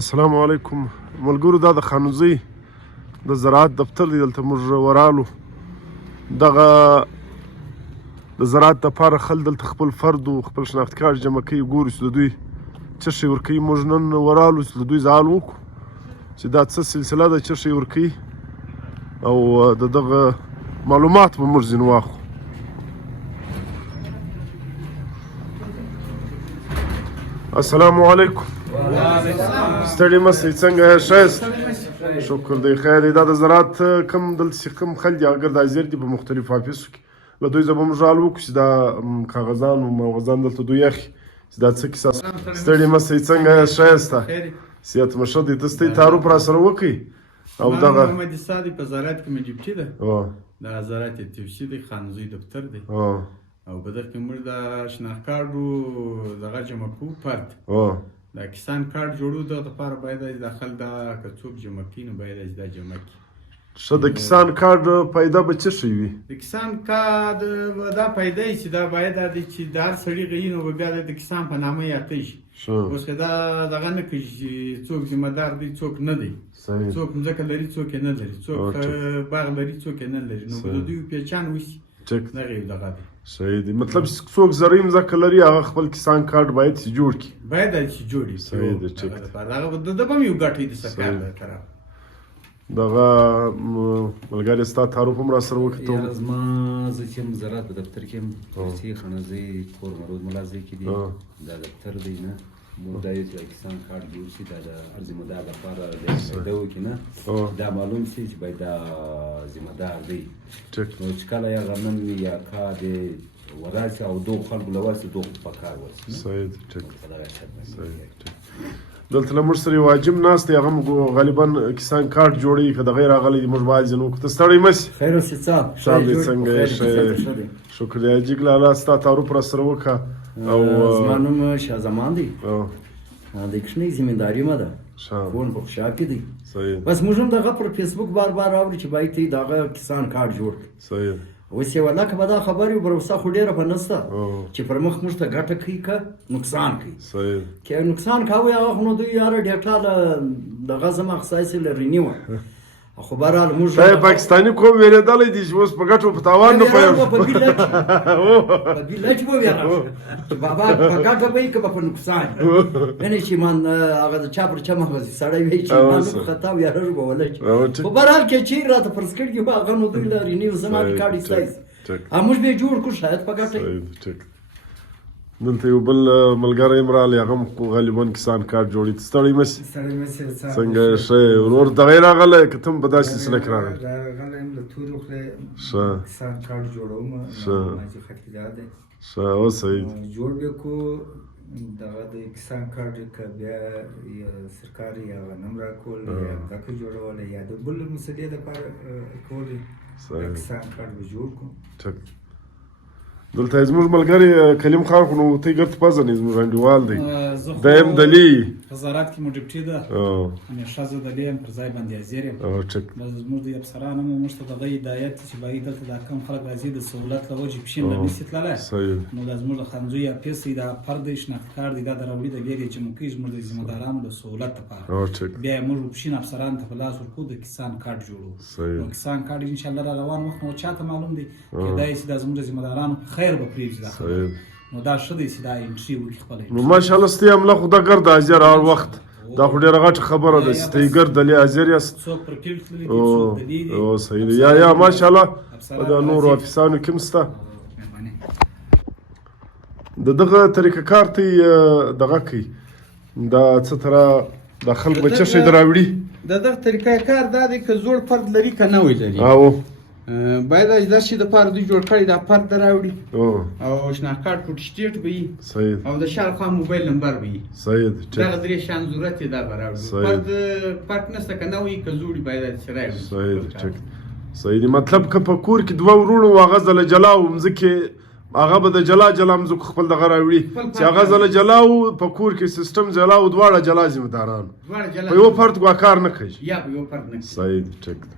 السلام علیکم ملګرو. دا د خانوزۍ د زراعت دفتر دی. دلته موږ ورالو دغه د زراعت دپاره خل دلته خپل فرد و خپل شناختي کارت جمع کوي. ګورو چې د دوی څه شی ورکوي. موږ نن ورالو چې د دوی سوال وکړو چې دا څه سلسله ده، څه شی ورکوي او د دغه معلومات به موږ ځینې واخلو. السلام علیکم. ستړي مسئ، څنګه یې؟ ښایست شکر دی، خیر دی. دا د زراعت کوم دلته چې کوم خلک دي هغه حاضر دي په مختلفو آفیسو کې. له دوی څخه به موږ سوال وکړو چې دا کاغذان و مغزان دلته دوی اخلي چې دا څه کیسه. ستړي مسئ، څنګه یې؟ ښایسته صحت مو ښه دی. ته ستاسو تعارف راسره وکړئ. او دغه محمد صادق په زراعت کې مجبتي ده، دا زراعت تفسیر دی، خانوزۍ دفتر دی او په دغه کې موږ د شناخت کارت دغه جمع کوو فرد. دا کسان کارت جوړو دغه لپاره باید داخل دا که څوک جمع کړي نو باید دا جمع کړي. ښه، د کسان کارت پیدا به څه شی وي؟ د کسان کارت دا پیدا چې دا باید چې دا هر سړي غوي نو بیا د کسان په نامه یادی شي. اوس که دا دغه نه کوي چې څوک ذمه دار دی څوک نه دی، څوک ځمکه لري څوک یې نه لري، څوک باغ لري څوک یې نه لري، نو د دوی پهچان وشي. دغه یو دغه دی. صحیح دی. مطلب څوک زرعي ځمکه لري هغه خپل کسان کارت باید چې جوړ کړي. باید چې جوړ کړي. صحیح دی. ټیک هغه د به هم یو ګټه د سرکار له طرف. دغه ملګری ستا تعارف هم راسره وکړه. زما زه چې یم زراعت په دفتر کې یم، چې خانوزۍ کور مرود ملازۍ کې دي. دا دفتر دی نه موږ دا یو چې کسان کارت جوړ شي دا د هر ذمه دار لپاره د فایده وکړي نه دا معلوم شي چې باید دا ذمه دار دی. نو چې کله یا غنم وي یا کار دی وراسي او دو خلکو له واسي دو په کار ورسي. صحیح دی. ټیک. دلته له موږ سره یو عاجم ناست دی، هغه غالبا کسان کارت جوړوي که د غیر راغلی دي. موږ باید ځینې وکړو. ته ستړی مه شې. خیر اوسې صاحب. صاحب دی څنګه یې؟ ښه شکر دی. جګ لالا ستا تعارف راسره وکړه. زما نوم شاه زمان دی، د کښنۍ زمینداري مه ده، کون په خوشحال کې دی. بس موږ هم دغه پر فیسبوک بار بار اورو چې باید ته دغه کسان کارت جوړ کړي. صحیح. اوس یې والله که به دا خبر وي بروسه خو ډېره به نشته چې پر مخ موږ ته ګټه کوي که نقصان کوي. صحیح. که نقصان کوي هغه خو نو دوی یاره ډېټا له دغه زما اخصایص لرني وه خو بهرحال موږ دا پاکستاني قوم وېرېدلی دي چې اوس په ګټو په تاوان نه پوهېږو. په ګیلچ به ویاړه چې بابا په ګټه به وي که به په نقصان یعنې چې من هغه د چا پر چا مغزي سړی وایي چې ما نه په خطا ویاړږ به ولچ خو بهرحال که چیرې راته فرض کړي وي هغه نو دوی له ریني زما ریکارډ ایستایي موږ به یې جوړ کړو شاید په ګټه. دلته یو بل ملګری هم راغلی، هغه هم غالبا کسان کارت جوړوي. ته ستړی مه شې. څنګه یې؟ ښه. ورور دغه یې راغلی که ته هم په داسې سلسله کې راغلی؟ راغلی یم له تورې خولې ښه. کسان کارت جوړوم. ماجي خطیدار دی. ښه. اوس صحیح دی. جوړ به کړو دغه د کسان کارت که بیا یا سرکار یا غنم راکول یا ځمکه جوړول یا د بل مسلې لپاره کول کسان کارت به جوړ کړو. دلته زموږ ملګری کلیم خان خو نو ته یې ګرد پېژنې، زموږ انډیوال دی. دا یم دلي په زراعت کې مو ډیپټي ده، همیشه زه دلي یم، پر ځای باندې حاضر یم. زموږ د افسران هم موږ ته دغه هدایت چې باید دلته دا کم خلک راځي د سهولت له وجې پښین نه نشي تللی. نو دا زموږ د خانوزۍ آفیس دی، دا فرد شناخت کارت دی، دا د راوړي د بیرې جمع کوي زموږ د ذمه دارانو د سهولت لپاره. بیا یې موږ پښین افسرانو ته په لاس ورکوو د کسان کارت جوړوو. نو کسان کارت انشاءالله را روان وخت نو چاته معلوم دی کیدای شي دا زموږ د ذمه دارانو خیر به پرېږدي دا خبره. نو دا ښه دی چې دا انټري وکړي خپله. نو ماشاءالله ستې عمله خو دا ګرد حاضر هر وخت، دا خو ډېره غټه خبره ده چې ته یې ګرد دلې حاضر یاست. څوک پر فیلډ تللي دي، څوک دلې دي. او صحیح دی. یا ماشاءالله په دا نورو افیسانو کې هم شته. د دغه طریقه کار ته یې دغه کوي دا څه تره دا خلک به څه شی در راوړي. د دغه طریقه کار دا دی که زوړ فرد لري که نوی لري باید دا شي دپاره دوی جوړ کړي دا فرد در راوړي او شناخت کارت فوټوسټیټ به وي او د شاوخوا موبایل نمبر به وي. دغه درې شیان ضرورت یې دا به راوړي. فرق نشته که نوی که زوړي باید داسې راوړي. صحیح دی. مطلب که په کور کې دوه وروڼو هغه ځله جلا و مځکې هغه به د جلا مځکو خپل دغه راوړي چې هغه ځله جلا و په کور کې سیستم جلا و دواړه جلا ذمه داران په یو فرد ګواکار نه کوي. یا په یو فرد نه کوي. صحیح دی. ټیک دی.